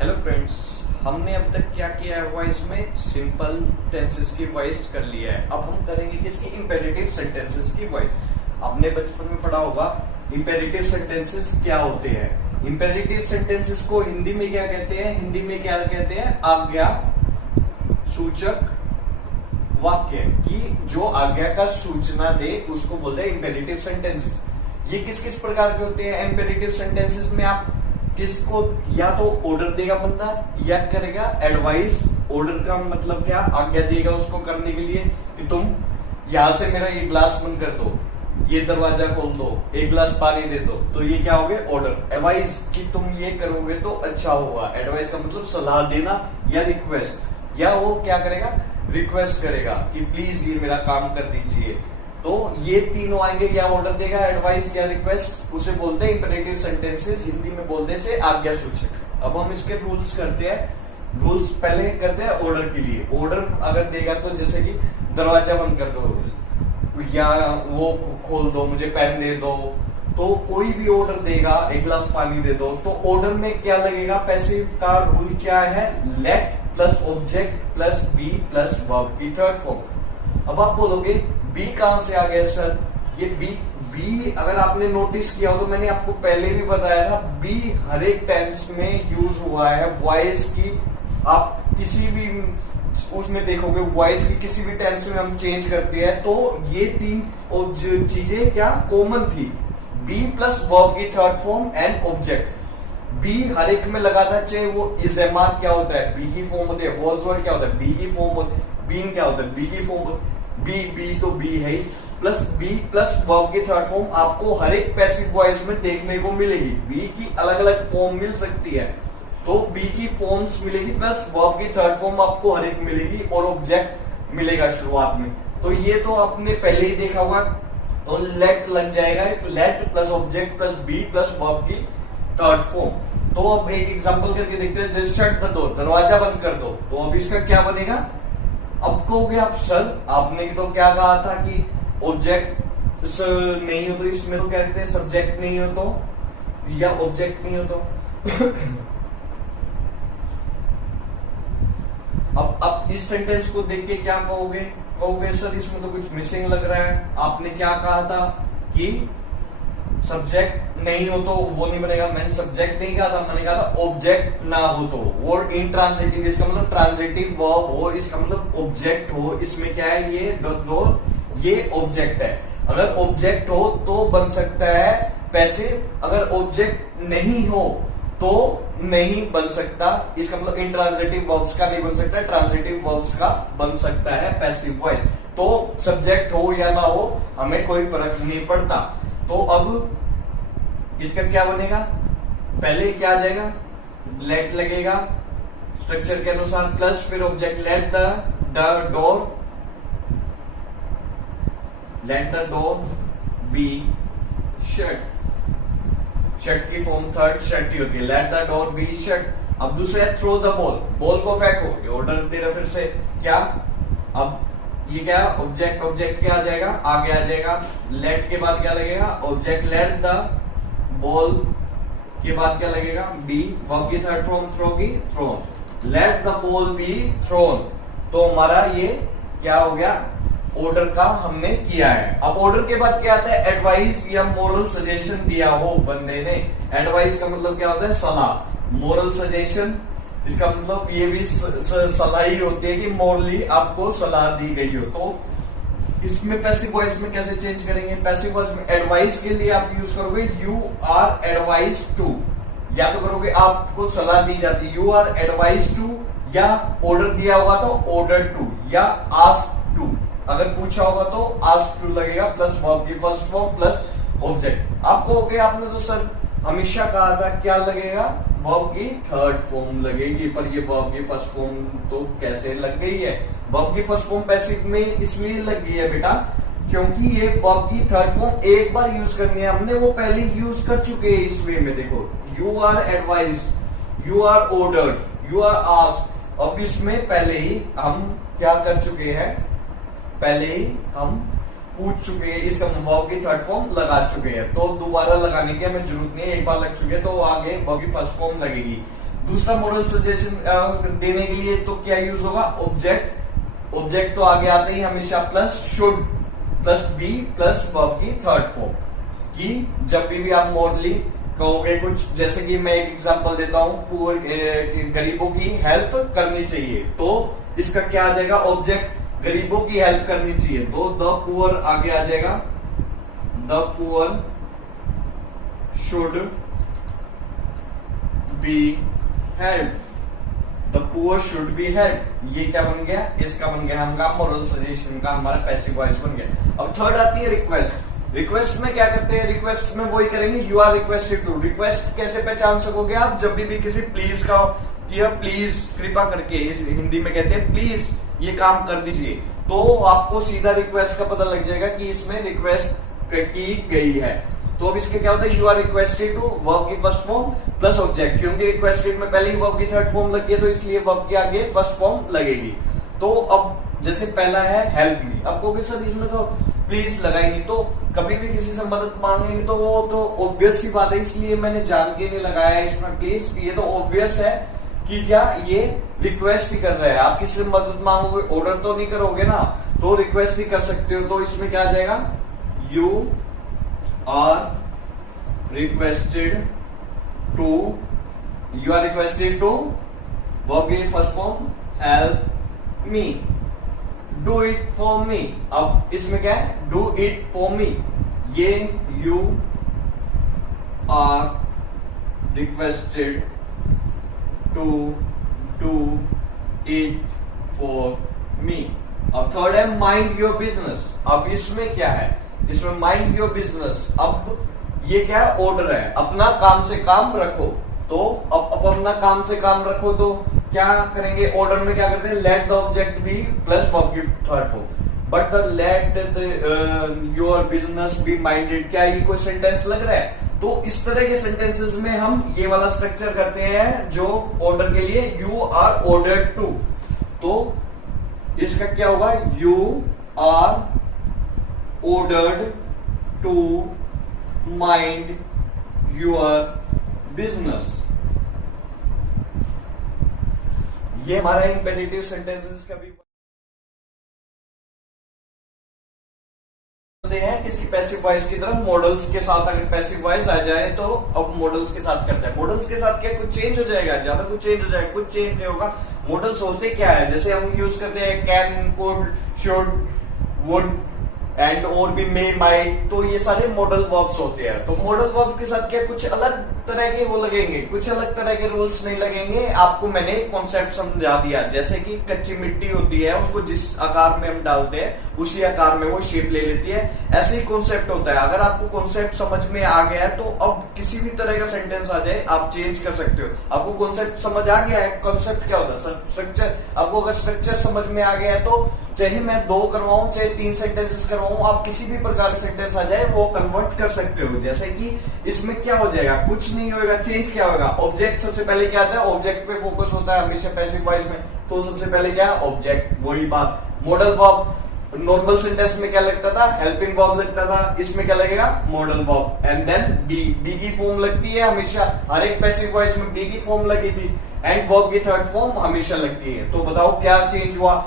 Hello friends, हमने अब तक क्या किया है वॉइस में सिंपल टेंसेस की वॉइस कर लिया है। अब हम करेंगे किसकी इंपेरेटिव सेंटेंसेस की वॉइस। आपने बचपन में पढ़ा होगा इंपेरेटिव सेंटेंसेस क्या होते हैं। इंपेरेटिव सेंटेंसेस को हिंदी में क्या कहते हैं? हिंदी में क्या कहते हैं? आज्ञा सूचक वाक्य की जो आज्ञा का सूचना दे उसको बोलते हैं इंपेरेटिव सेंटेंसेस। ये किस किस प्रकार के होते हैं इंपेरेटिव सेंटेंसेस में? आप किसको या तो ऑर्डर देगा बंदा या करेगा एडवाइस। ऑर्डर का मतलब क्या? आज्ञा देगा उसको करने के लिए कि तुम यहां से मेरा ये ग्लास बंद कर दो, ये दरवाजा खोल दो, एक गिलास पानी दे दो। तो ये क्या हो गया? ऑर्डर। एडवाइस कि तुम ये करोगे तो अच्छा होगा। एडवाइस का मतलब सलाह देना या रिक्वेस्ट, या वो क्या करेगा? रिक्वेस्ट करेगा कि प्लीज ये मेरा काम कर दीजिए। तो ये तीनों आएंगे, या ऑर्डर देगा, एडवाइस या रिक्वेस्ट, उसे बोलते हैं इंपेरेटिव सेंटेंसेस। हिंदी में बोलते से आज्ञा सूचक। अब हम इसके रूल्स करते हैं। रूल्स पहले करते हैं ऑर्डर के लिए। ऑर्डर अगर देगा तो जैसे कि दरवाजा बंद कर दो या वो खोल दो, मुझे पेन दे दो, तो कोई भी ऑर्डर देगा, एक गिलास पानी दे दो, तो ऑर्डर में क्या लगेगा? पैसिव का रूल क्या है? Let plus object plus be plus verb की थर्ड फॉर्म। अब आप बोलोगे बी कहां से आ गया सर? ये बी अगर आपने नोटिस किया हो तो मैंने आपको पहले भी बताया था, बी हर एक टेंस में यूज हुआ है। वॉइस की आप किसी भी उसमें देखोगे, वॉइस की किसी भी टेंस में हम चेंज करते हैं तो ये तीन चीजें क्या कॉमन थी? बी प्लस वर्ब की third form and object. Be हर एक में लगा था, चाहे वो इजेमा क्या होता है, बी की फॉर्म होती है। वॉज वर्ड क्या होता है? बी की फॉर्म होती है। बीन क्या होता है? बी की फॉर्म। बी तो बी है ही, प्लस बी प्लस वर्ब की थर्ड फॉर्म आपको हर एक पैसिव वॉइस में देखने को मिलेगी। बी की अलग अलग फॉर्म मिल सकती है, तो बी की फॉर्म्स मिलेगी प्लस वर्ब की थर्ड फॉर्म आपको हर एक मिलेगी और ऑब्जेक्ट मिलेगा शुरुआत में। तो ये तो आपने पहले ही देखा होगा, तो लेट लग जाएगा। Let plus object plus be plus verb की थर्ड फॉर्म। तो अब एक एग्जांपल करके देखते हैं। जस्ट शट द डोर, दरवाजा बंद कर दो। तो अब इसका क्या बनेगा? अब कहोगे आप सर आपने तो क्या कहा था कि ऑब्जेक्ट नहीं हो, तो इसमें तो क्या कहते हैं? सब्जेक्ट नहीं हो तो या ऑब्जेक्ट नहीं हो तो अब इस सेंटेंस को देख के क्या कहोगे? कहोगे सर इसमें तो कुछ मिसिंग लग रहा है। आपने क्या कहा था कि सब्जेक्ट नहीं हो तो वो नहीं बनेगा। मैंने सब्जेक्ट नहीं कहा था, मैंने कहा था ऑब्जेक्ट ना हो तो। वर्ड इंट्रांसिटिव, इसका मतलब ट्रांजिटिव वर्ब हो, इसका मतलब ऑब्जेक्ट हो। इसमें क्या है? ये ऑब्जेक्ट है। अगर ऑब्जेक्ट हो तो बन सकता है पैसिव, अगर ऑब्जेक्ट नहीं हो तो नहीं बन सकता। इसका मतलब इंट्रांजिटिव वर्ब्स का नहीं बन सकता, ट्रांजिटिव वर्ब्स का बन सकता है पैसिव वॉइस। तो सब्जेक्ट हो या ना हो हमें कोई फर्क नहीं पड़ता। तो अब इसका क्या बनेगा? पहले क्या आ जाएगा? लेट लगेगा स्ट्रक्चर के अनुसार, प्लस फिर object let the door be shut. Shut की फॉर्म थर्ड शट ही होती है। Let the door be shut. अब दूसरा है थ्रो द बॉल, बॉल को फेंको। ये ऑर्डर दे रहा फिर से क्या? अब ये क्या? ऑब्जेक्ट क्या आ जाएगा? आगे आ जाएगा। लेट के बाद क्या लगेगा? ऑब्जेक्ट लेट द बॉल के बाद क्या लगेगा? बी। वर्ब की थर्ड फॉर्म थ्रो की, thrown. Let the ball be thrown. तो हमारा ये क्या हो गया? ऑर्डर का हमने किया है। अब ऑर्डर के बाद क्या आता है? एडवाइस या मोरल सजेशन दिया हो बंदे ने। एडवाइस का मतलब क्या होता है? सलाह। मोरल सजेशन इसका मतलब ये भी सलाह ही होती है कि मोरली आपको सलाह दी गई हो। तो इसमें पैसिव वॉइस में कैसे चेंज करेंगे? पैसिव वॉइस में एडवाइस के लिए आप यूज करोगे यू आर एडवाइस टू, या तो करोगे आपको सलाह दी जाती है यू आर एडवाइस टू, या ऑर्डर दिया होगा तो ऑर्डर टू, या आस्क टू। अगर पूछा होगा तो आस्क टू लगेगा प्लस वर्ब की फर्स्ट फॉर्म प्लस ऑब्जेक्ट। आपको हो गया, आपने तो सर हमेशा कहा था क्या लगेगा? वर्ब की थर्ड फॉर्म लगेगी, पर ये वर्ब की फर्स्ट फॉर्म तो कैसे लग गई है? वर्ब की फर्स्ट फॉर्म पैसिव में इसलिए लग गई है बेटा क्योंकि ये वर्ब की थर्ड फॉर्म एक बार यूज करनी है हमने, वो पहले यूज कर चुके हैं इस वे में। देखो you are advise, you are ordered, you are asked. अब इसमें पहले ही हम क्या कर चुके हैं? पहले ही हम पूछ चुके हैं, इसका वर्ब की थर्ड फॉर्म लगा चुके हैं, तो दोबारा लगाने की हमें जरूरत नहीं है। एक बार लग चुके हैं तो आगे वर्ब की फर्स्ट फॉर्म लगेगी। दूसरा मॉडल सजेशन देने के लिए तो क्या यूज होगा, ऑब्जेक्ट। ऑब्जेक्ट तो आगे आते ही हमेशा plus should plus be plus verb की थर्ड फॉर्म, कि जब भी आप मॉडलिंग कहोगे कुछ, जैसे कि मैं एक एग्जांपल देता हूं, पुअर गरीबों की हेल्प करनी चाहिए, तो इसका क्या आ जाएगा, ऑब्जेक्ट गरीबों की हेल्प करनी चाहिए, तो द पुअर आगे आ जाएगा, the poor should be help, the poor should be help. ये क्या बन गया, इसका बन गया हमारा मॉरल सजेशन का हमारा पैसिव वॉइस बन गया। अब थर्ड आती है रिक्वेस्ट। रिक्वेस्ट में क्या करते हैं, रिक्वेस्ट में वही करेंगे, you are requested to. Request कैसे पहचान सकोगे आप, जब भी किसी प्लीज का किया, प्लीज कृपा करके, इस हिंदी में कहते हैं प्लीज ये काम कर दीजिए, तो आपको सीधा रिक्वेस्ट का पता लग जाएगा कि इसमें रिक्वेस्ट की गई है। तो अब इसके क्या होता है, you are requested to, verb की फर्स्ट फॉर्म प्लस ऑब्जेक्ट, क्योंकि रिक्वेस्टेड में पहले ही वर्ब की थर्ड फॉर्म लगी है, तो इसलिए वर्ब के आगे फर्स्ट फॉर्म लगेगी। तो अब जैसे पहला है हेल्प मी, अब कहोगे सर इसमें तो प्लीज लगाई नहीं, तो कभी भी किसी से मदद मांगेंगे तो वो तो ऑब्वियस सी बात है, इसलिए मैंने जान के नहीं लगाया इसमें प्लीज। ये तो ऑब्वियस है कि क्या ये रिक्वेस्ट ही कर रहे हैं, आप किसी से मदद मांगोगे, ऑर्डर तो नहीं करोगे ना, तो रिक्वेस्ट ही कर सकते हो। तो इसमें क्या आ जाएगा, you are requested to, you are requested to verb की first form help me, do it for me. अब इसमें क्या है, डू इट फॉर मी, ये you are requested to do it for me. अब थर्ड है माइंड योर बिजनेस। अब इसमें क्या है, इसमें माइंड योर बिजनेस, अब ये क्या है, ऑर्डर है, अपना काम से काम रखो। तो अब अपना काम से काम रखो तो क्या करेंगे, ऑर्डर में क्या करते हैं, let the object be plus verb की third form, but the let your business be minded, क्या ये कोई सेंटेंस लग रहा है। तो इस तरह के सेंटेंसेस में हम ये वाला स्ट्रक्चर करते हैं जो ऑर्डर के लिए, यू आर ऑर्डर्ड टू, तो इसका क्या होगा, you are ordered to mind your business. ये हमारा इंपेरेटिव सेंटेंसेस का भी हैं किसी पैसिव वॉइस की तरफ। मॉडल्स के साथ अगर पैसिव वॉइस आ जाए तो अब मॉडल्स के साथ करते हैं। मॉडल्स के साथ क्या कुछ चेंज हो जाएगा, ज्यादा कुछ चेंज हो जाएगा, कुछ चेंज नहीं होगा। मॉडल्स होते क्या है, जैसे हम यूज करते हैं can, could, should, would and और भी मे, माइट, तो ये सारे मॉडल वर्ब्स होते हैं। तो मॉडल वर्ब के साथ क्या कुछ अलग तरह के वो लगेंगे, कुछ अलग तरह के रूल्स नहीं लगेंगे। आपको मैंने कॉन्सेप्ट समझा दिया, जैसे कि कच्ची मिट्टी होती है, उसको जिस आकार में हम डालते हैं उसी आकार में वो शेप ले लेती है, ऐसे ही कॉन्सेप्ट होता है। अगर आपको कॉन्सेप्ट समझ में आ गया है तो अब किसी भी तरह का सेंटेंस आ जाए आप चेंज कर सकते हो। आपको कॉन्सेप्ट समझ आ गया है, कॉन्सेप्ट क्या होता है, स्ट्रक्चर। आपको अगर स्ट्रक्चर समझ में आ गया है तो चाहे मैं 2 करवाऊं चाहे 3 सेंटेंसेस करवाऊं, आप किसी भी प्रकार का सेंटेंस आ जाए वो कन्वर्ट कर सकते हो। जैसे कि इसमें क्या हो जाएगा, कुछ नहीं होगा, चेंज क्या होगा, ऑब्जेक्ट सबसे पहले क्या आता है, ऑब्जेक्ट पे फोकस होता है हमेशा पैसिव वॉइस में, तो सबसे पहले क्या है, ऑब्जेक्ट, वही बात। मॉडल वर्ब नॉर्मल सेंटेंस में क्या लगता था, हेल्पिंग वर्ब लगता था, इसमें क्या लगेगा, modal verb. And then be की फॉर्म लगती है हमेशा, हर एक पैसिव वॉइस में बी की फॉर्म लगी थी, एंड वर्ब की थर्ड फॉर्म हमेशा लगती है। तो बताओ क्या चेंज हुआ,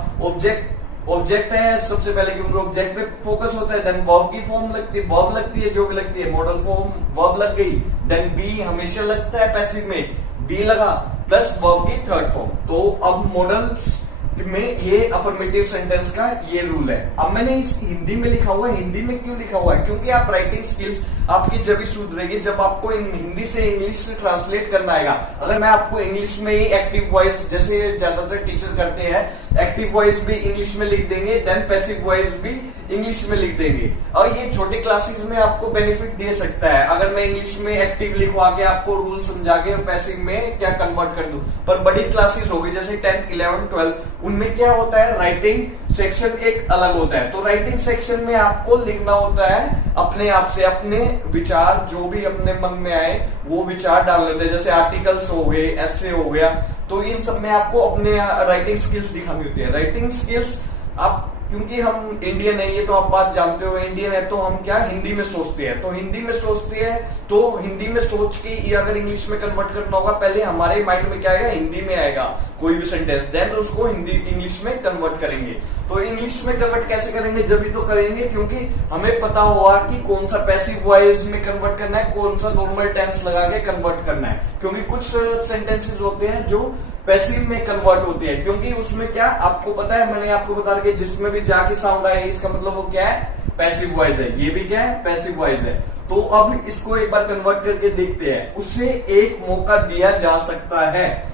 ऑब्जेक्ट है सबसे पहले क्योंकि ऑब्जेक्ट पे फोकस होता है, देन वर्ब की फॉर्म लगती है, वर्ब लगती है जो भी लगती है, मॉडल फॉर्म वर्ब लग गई, देन बी हमेशा लगता है पैसिव में, बी लगा प्लस वर्ब की थर्ड फॉर्म। तो अब मॉडल्स में ये अफर्मेटिव सेंटेंस का ये रूल है। अब मैंने इस हिंदी में लिखा हुआ है, हिंदी में क्यों लिखा हुआ है, क्योंकि आप राइटिंग स्किल्स आपकी जब भी सुधरेगी जब आपको हिंदी से इंग्लिश से ट्रांसलेट करना आएगा। अगर मैं आपको इंग्लिश में ही एक्टिव वॉइस, जैसे ज्यादातर टीचर करते हैं, एक्टिव वॉइस भी इंग्लिश में लिख देंगे, देन पैसिव वॉइस भी इंग्लिश में लिख देंगे, और ये छोटे क्लासेस में आपको बेनिफिट दे सकता है। अगर मैं इंग्लिश में एक्टिव लिखवा के आपको रूल समझा के पैसिव में क्या कन्वर्ट कर दूं, पर बड़ी क्लासेस होगी जैसे 10th 11th 12th, उनमें क्या होता है, राइटिंग सेक्शन एक अलग होता है। तो राइटिंग सेक्शन में आपको लिखना होता है अपने आप से, अपने विचार जो भी अपने मन में आए वो विचार डाल लेते हैं, जैसे आर्टिकल्स हो गए, एस्से हो गया, तो इन सब में आपको अपने राइटिंग स्किल्स दिखानी होती है। राइटिंग स्किल्स आप क्योंकि हम इंडियन है, ये तो आप बात जानते हो, इंडियन है तो हम क्या हिंदी में सोचते हैं, तो हिंदी में सोचते हैं तो हिंदी में सोच के ये अगर इंग्लिश में कन्वर्ट करना होगा, पहले हमारे माइंड में क्या आएगा, हिंदी में आएगा कोई भी सेंटेंस, देन उसको हिंदी इंग्लिश में कन्वर्ट करेंगे। तो इंग्लिश में कन्वर्ट कैसे करेंगे, जब भी तो करेंगे क्योंकि हमें पता होगा कि कौन सा पैसिव वॉइस में कन्वर्ट करना है, कौन सा नॉर्मल टेंस लगा के कन्वर्ट करना है, क्योंकि कुछ सेंटेंसेस होते हैं जो पैसिव में कन्वर्ट होते हैं, क्योंकि उसमें क्या आपको पता है, मैंने आपको बता दिया जिसमें भी जा की साउंड आए इसका मतलब वो क्या है, पैसिव वॉइस है, ये भी क्या है, पैसिव वॉइस है। तो अब इसको एक बार कन्वर्ट करके देखते हैं, उससे एक मौका दिया जा सकता है।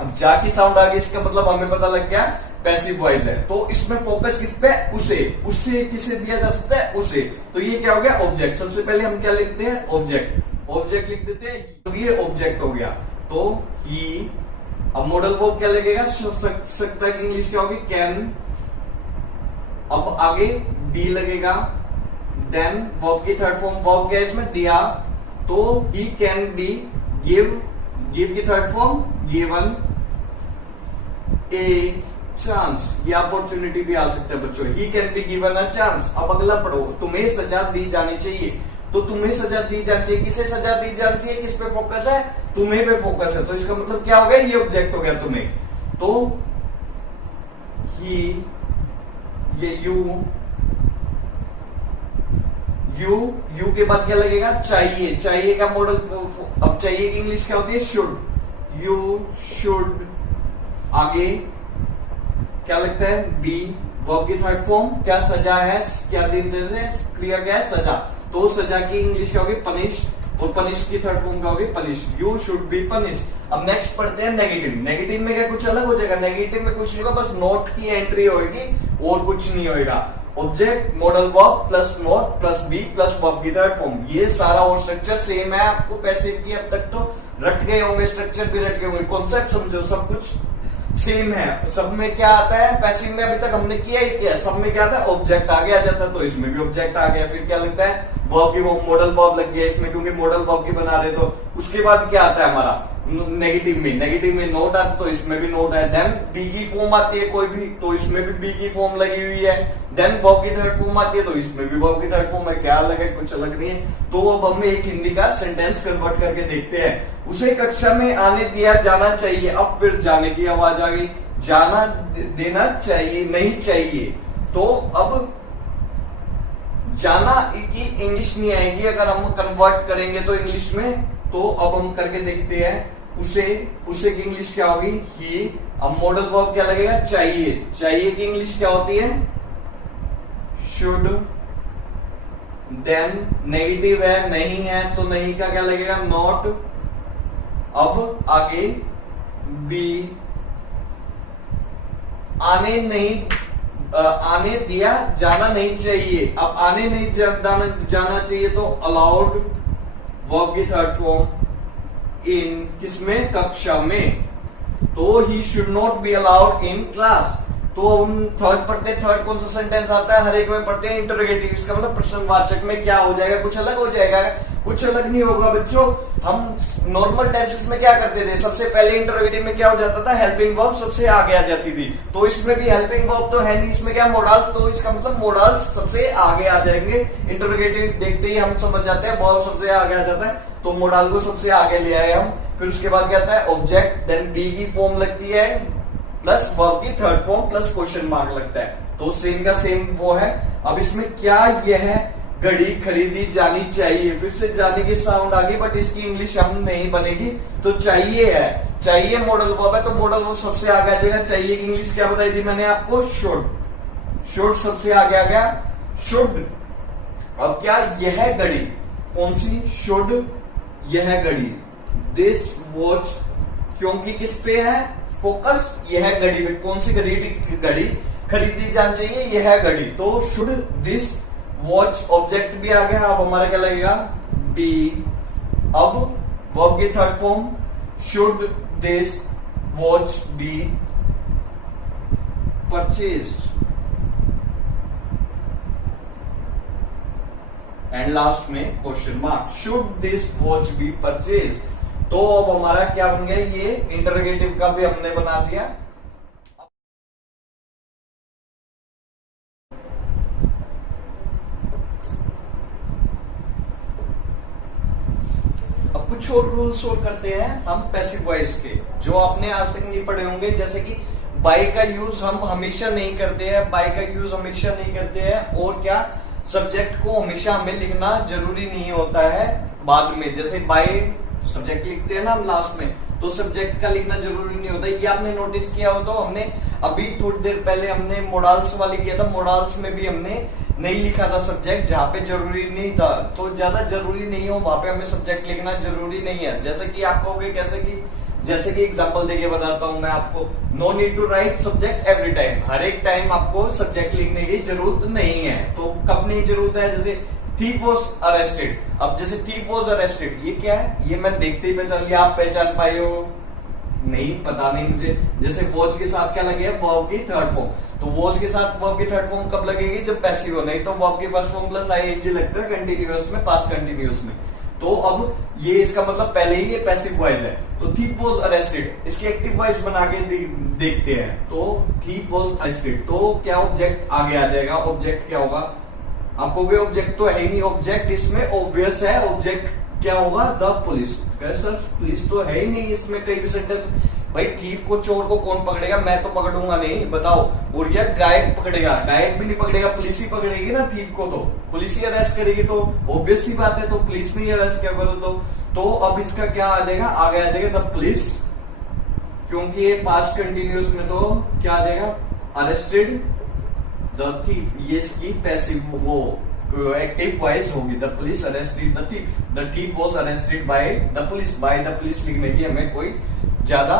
अब जा की साउंड आ गई, इसका मतलब हमें पता लग गया पैसिव वॉइस है, तो इसमें फोकस किस पे, उसे, उससे किसे दिया जा सकता है, उसे। तो ये क्या हो गया, ऑब्जेक्ट। सबसे पहले हम क्या लिखते हैं, ऑब्जेक्ट, ऑब्जेक्ट लिख देते हैं, तो ये ऑब्जेक्ट हो गया। तो ही, अब मॉडल वर्ब क्या लगेगा, सकता है कि इंग्लिश क्या होगी, कैन, अब आगे बी लगेगा, देन वर्ब की थर्ड फॉर्म, वर्ब क्या इसमें दिया, तो he can be, give, give की third form given, a chance, ये अपॉर्चुनिटी भी आ सकता है बच्चों, he can be given a chance. अब अगला पढ़ो, तुम्हें सजा दी जानी चाहिए, तो तुम्हें सजा दी जानी चाहिए, किसे सजा दी जानी चाहिए, किस पे फोकस है, तुम्हें पे फोकस है, तो इसका मतलब क्या हो गया, ये ऑब्जेक्ट हो गया तुम्हें। तो ही, ये यू के बाद क्या लगेगा, चाहिए, चाहिए का मॉडल, अब चाहिए की इंग्लिश क्या होती है, शुड, यू शुड, आगे क्या लगता है, बी, वर्ब की थर्ड फॉर्म क्या, सजा है, क्या दिन क्रिया क्या है, सजा, तो सजा की इंग्लिश क्या होगी, पनिश, और पनिश की थर्ड फॉर्म क्या होगी, punish, you should be punish. अब नेक्स्ट पढ़ते हैं नेगेटिव। नेगेटिव में क्या कुछ अलग हो जाएगा, नेगेटिव में कुछ नहीं होगा, बस नोट की एंट्री होगी और कुछ नहीं होगा। Object, modal verb plus not plus be plus verb की थर्ड फॉर्म, ये सारा और स्ट्रक्चर सेम है। आपको पैसिव की अब तक तो रट गए होंगे, स्ट्रक्चर भी रट गए होंगे, कॉन्सेप्ट समझो, सब कुछ सेम है। सब में क्या आता है, पैसिव में अभी तक हमने किया ही किया, सब में क्या आता है, ऑब्जेक्ट आगे आ जाता है, तो इसमें भी ऑब्जेक्ट आ गया। फिर क्या लगता है, वर्ब की वो मॉडल वर्ब लग गया इसमें, क्योंकि मॉडल वर्ब की बना रहे, तो उसके बाद क्या आता है हमारा, नेगेटिव में, नेगेटिव में नोट आता, तो इसमें भी नोट है। देन बी की फॉर्म आती है कोई भी, तो इसमें भी बी की फॉर्म लगी हुई है। देन वर्ब की थर्ड फॉर्म आती है, तो इसमें भी वर्ब की थर्ड फॉर्म है। क्या अलग है, कुछ अलग नहीं है। तो अब हम एक हिंदी का सेंटेंस कन्वर्ट करके देखते हैं। उसे कक्षा में आने दिया जाना चाहिए, अब फिर जाने की आवाज आ गई, जाना देना चाहिए नहीं चाहिए, तो अब जाना की इंग्लिश नहीं आएगी अगर हम कन्वर्ट करेंगे तो इंग्लिश में। तो अब हम करके देखते हैं, उसे की इंग्लिश क्या होगी, ही। अब मॉडल वर्ब क्या लगेगा, चाहिए, चाहिए की इंग्लिश क्या होती है, शुड। देन नेगेटिव है, नहीं है, तो नहीं का क्या लगेगा, नॉट। अब आगे बी, आने नहीं, आने दिया जाना नहीं चाहिए, अब आने नहीं जाना चाहिए, तो अलाउड, वर्ब की थर्ड फॉर्म इन, किसमें, कक्षा में, तो he should not be allowed in class. तो हम थर्ड पढ़ते, थर्ड कौन सा सेंटेंस आता है, हर एक में पढ़ते हैं इंटरोगेटिव, इसका मतलब प्रश्नवाचक में क्या हो जाएगा, कुछ अलग हो जाएगा, कुछ अलग नहीं होगा बच्चों। हम नॉर्मल टेंसेस में क्या करते थे, सबसे पहले इंटरोगेटिव में क्या हो जाता था, हेल्पिंग वर्ब सबसे आगे आ जाती थी, तो इसमें भी हेल्पिंग वर्ब तो है नहीं, इसमें क्या मोडाल्स, तो इसका मतलब मोडाल्स सबसे आगे आ जाएंगे। इंटरोगेटिव देखते ही हम समझ जाते हैं, वर्ब सबसे आगे आ जाता है, तो मोडाल को सबसे आगे ले आए हम। फिर उसके बाद क्या आता है, ऑब्जेक्ट, देन बी की फॉर्म लगती है प्लस वर्ब की third form plus question mark लगता है, तो सेम का सेम वो है। अब इसमें क्या यह घड़ी खरीदी जानी चाहिए, फिर से जाने की साउंड आ गई, बट इसकी इंग्लिश हम नहीं बनेगी, तो चाहिए है, चाहिए मॉडल वर्ब है, तो मॉडल वर्ब सबसे आगे आ जाएगा। चाहिए की इंग्लिश क्या बताई थी मैंने आपको, शुड, शुड सबसे आगे आ गया, शुड। अब क्या, यह घड़ी, कौन सी, शुड, यह घड़ी, दिस वॉच, क्योंकि किस पे है फोकस, यह घड़ी पे, कौन सी घड़ी, घड़ी खरीदी जानी चाहिए, यह घड़ी, तो शुड दिस वॉच, ऑब्जेक्ट भी आ गया। अब हमारा क्या लगेगा, बी। अब वर्ब की third form, should this watch be purchased, and last में question mark, should this watch be purchased. तो अब हमारा क्या बन गया, ये इंटरोगेटिव का भी हमने बना दिया। कुछ और रूल्स और करते हैं हम पैसिव वॉइस के, जो आपने आज तक नहीं पढ़े होंगे। जैसे कि बाय का यूज हम हमेशा नहीं करते हैं, बाय का यूज हमेशा नहीं करते हैं। और क्या, सब्जेक्ट को हमेशा हमें लिखना जरूरी नहीं होता है बाद में। जैसे बाय सब्जेक्ट लिखते हैं ना हम लास्ट में, तो सब्जेक्ट का लिखना जरूरी नहीं होता। ये आपने नोटिस किया हो तो हमने अभी थोड़ी देर पहले हमने मोडाल्स वाली किया था, मोडाल्स में भी हमने नहीं लिखा था सब्जेक्ट, जहां पे जरूरी नहीं था। तो ज्यादा जरूरी नहीं हो वहां पे हमें सब्जेक्ट लिखना जरूरी नहीं है। जैसे कि आप कहोगे कैसे कि, जैसे कि एग्जांपल देके बताता हूं मैं आपको, no need to write subject every time. हर एक टाइम आपको सब्जेक्ट लिखने की जरूरत नहीं है। तो कब नहीं जरूरत है, जैसे thief was arrested। अब जैसे thief was arrested, ये क्या है, ये मैं देखते ही पहचान लिया। आप पहचान पाए हो? नहीं, पता नहीं मुझे। जैसे was के साथ क्या लगेगा, verb की थर्ड फॉर्म। तो was के साथ verb की थर्ड फॉर्म कब लगेगी, जब पैसिव हो। नहीं तो verb की फर्स्ट फॉर्म प्लस ing लगता है कंटिन्यूअस में, पास्ट कंटिन्यूअस में। तो अब ये इसका मतलब पहले ही ये पैसिव वॉइस है। तो thief was arrested, इसकी एक्टिव वॉइस बना के देखते हैं। तो thief was arrested, तो क्या ऑब्जेक्ट आगे आ जाएगा। ऑब्जेक्ट क्या होगा, आप कहोगे ऑब्जेक्ट तो है ही नहीं, ऑब्जेक्ट इसमें ऑब्वियस है। ऑब्जेक्ट क्या होगा, द पुलिस। सर पुलिस तो है ही नहीं इसमें कहीं भी सेंटेंस। भाई थीफ को, चोर को कौन पकड़ेगा, मैं तो पकड़ूंगा नहीं, बताओ। और या गाइड पकड़ेगा, गाइड भी नहीं पकड़ेगा, पुलिस ही पकड़ेगी ना थीफ को। तो पुलिस ही अरेस्ट करेगी, तो ऑब्वियस सी बात है, तो पुलिस ने अरेस्ट किया करो। तो अब इसका क्या आ जाएगा, आगे आ जाएगा द पुलिस, क्योंकि ये पास्ट कंटिन्यूअस में तो क्या आ जाएगा, अरेस्टेड द थीफ। ये इसकी पैसिव वो एक्टिव वॉइस होगी। The police arrested the thief, the thief was arrested by the police. By the police लिखने की हमें कोई ज्यादा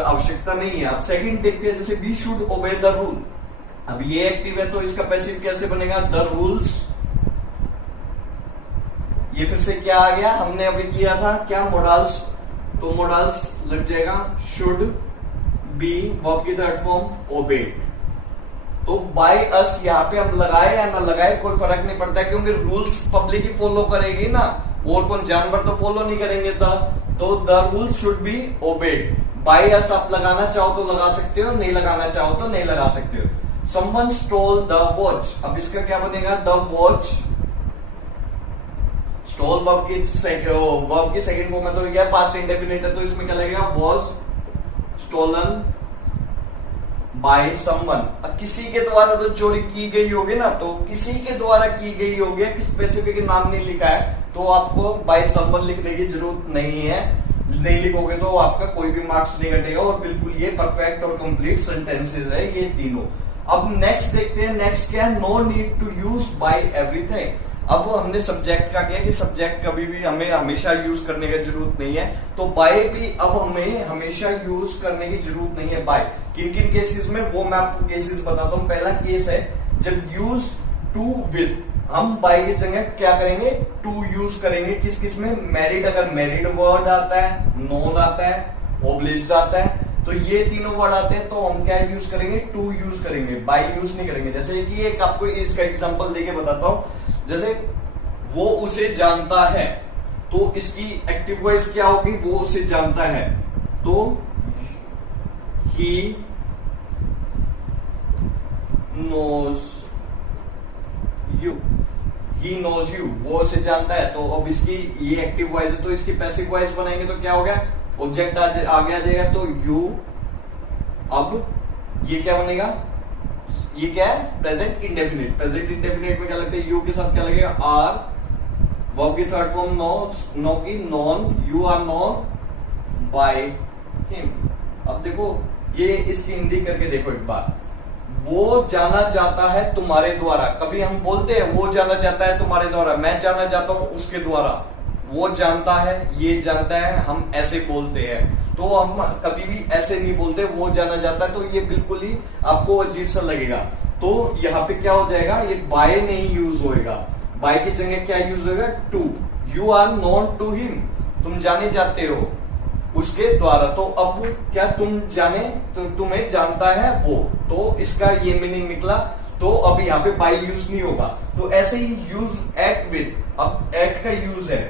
आवश्यकता नहीं है। अब सेकंड देखते हैं, जैसे we should obey the rule. अब ये एक्टिव है तो इसका पैसिव कैसे बनेगा, द रूल्स। ये फिर से क्या आ गया, हमने अभी किया था क्या, मोडाल्स। तो मोडाल्स लग जाएगा शुड बी, वर्ब की थर्ड फॉर्म ओबे। तो बाय अस यहाँ पे हम लगाए या ना लगाए कोई फर्क नहीं पड़ता है, क्योंकि रूल्स पब्लिक ही फॉलो करेगी ना, और कौन जानवर तो फॉलो नहीं करेंगे। तो the rules should be obeyed. By us आप लगाना चाहो तो लगा सकते हो, नहीं लगाना चाहो तो नहीं लगा सकते हो। समवन स्टोल द वॉच, अब इसका क्या बनेगा, द वॉच। स्टोल वर्ब की सेकंड फॉर्म में तो क्या पास्ट इंडेफिनिट है, तो इसमें क्या लगेगा, वॉज स्टोलन बाय समवन। अब किसी के द्वारा तो चोरी की गई होगी ना, तो किसी के द्वारा की गई होगी, स्पेसिफिक नाम नहीं लिखा है, तो आपको बाय समवन लिखने की जरूरत नहीं है। नहीं लिखोगे तो आपका कोई भी मार्क्स नहीं घटेगा, और बिल्कुल ये परफेक्ट और कंप्लीट सेंटेंसेस है ये तीनों। अब नेक्स्ट देखते हैं, नेक्स्ट क्या है, no need to use by everything. अब हमने सब्जेक्ट का किया कि सब्जेक्ट कभी भी हमें हमेशा यूज करने की जरूरत नहीं है, तो बाय भी अब हमें हमेशा यूज करने की जरूरत नहीं है। बाय किन किन केसेस में, वो मैं आपको केसेस बताता हूं। पहला केस है जब यूज टू विद, हम बाय की जगह क्या करेंगे, टू यूज करेंगे। किस किस में, मैरिड, अगर मैरिड वर्ड आता है, नोन आता है, ओब्लिज आता है, तो ये तीनों वर्ड आते हैं, तो हम क्या यूज करेंगे, टू यूज करेंगे, बाय यूज नहीं करेंगे। जैसे कि एक आपको इसका एग्जांपल देके बताता हूं, जैसे वो उसे जानता है, तो इसकी एक्टिव वॉइस क्या होगी, वो उसे जानता है, तो he knows you, he knows you, वो उसे जानता है। तो अब इसकी ये एक्टिव वॉइस है, तो इसकी पैसिव वॉइस बनाएंगे तो क्या हो गया, ऑब्जेक्ट आगे आ जाएगा, तो यू। अब ये क्या बनेगा, ये क्या है, प्रेजेंट इंडेफिनिट। प्रेजेंट इंडेफिनिट में क्या लगता है, यू के साथ क्या लगेगा, आर, वर्ब की थर्ड फॉर्म नो की known, you are known by him. अब देखो ये इसकी हिंदी करके देखो एक बार, वो जाना जाता है तुम्हारे द्वारा। कभी हम बोलते हैं वो जाना जाता है तुम्हारे द्वारा, मैं जाना जाता हूं उसके द्वारा। वो जानता है, ये जानता है, हम ऐसे बोलते हैं। तो हम कभी भी ऐसे नहीं बोलते, वो जाना जाता है, तो ये बिल्कुल ही आपको अजीब सा लगेगा। तो यहाँ पे क्या हो जाएगा, ये बाय नहीं यूज होएगा, बाय की जगह क्या यूज होगा, to. You are known to him, तुम जाने जाते हो उसके द्वारा। तो अब क्या, तुम जाने, तो तुम्हें जानता है वो, तो इसका ये मीनिंग निकला। तो अब यहाँ पे बाय यूज नहीं होगा। तो ऐसे ही यूज एट विद, अब एट का यूज है,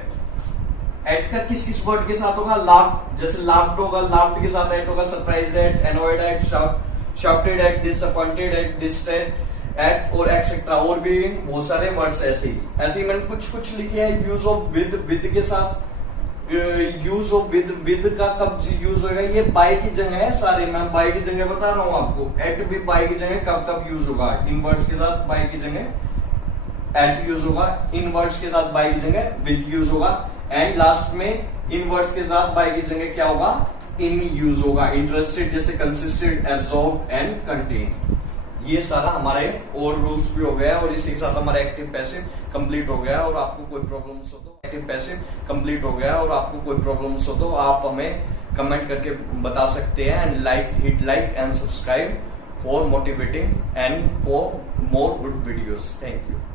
एट का किस किस वर्ड के साथ होगा, लाफ्ड, जैसे लाफ्ड होगा, लाफ्ड के साथ एट होगा, surprise at, annoyed at, shouted at, disappointed at, distressed at, और एक्सेट्रा, और भी बहुत सारे वर्ड्स ऐसे ही मैंने कुछ लिखे हैं यूज ऑफ विद के साथ। यूज ऑफ विद का कब यूज होगा, ये बाय की जगह है सारे, मैं बाय की जगह बता रहा हूं आपको। एट भी बाय की जगह कब कब यूज होगा, इनवर्ड्स के साथ बाय की जगह एट यूज होगा, इनवर्ड्स के साथ बाय की जगह विद यूज होगा, एंड लास्ट में इनवर्ड्स के साथ बाय की जगह क्या होगा, इन यूज होगा। इंटरेस्टेड जैसे कंसिस्टेड, एब्सॉर्ब एंड कंटेन। ये सारा हमारे और रूल्स भी हो गया और इसी के साथ हमारा एक्टिव पैसिव कंप्लीट हो गया। और आपको कोई प्रॉब्लम्स हो तो एक्टिव पैसिव कंप्लीट हो गया और आपको कोई प्रॉब्लम्स हो तो आप हमें कमेंट करके बता सकते हैं। And hit like and subscribe for motivating and for more good videos. Thank you.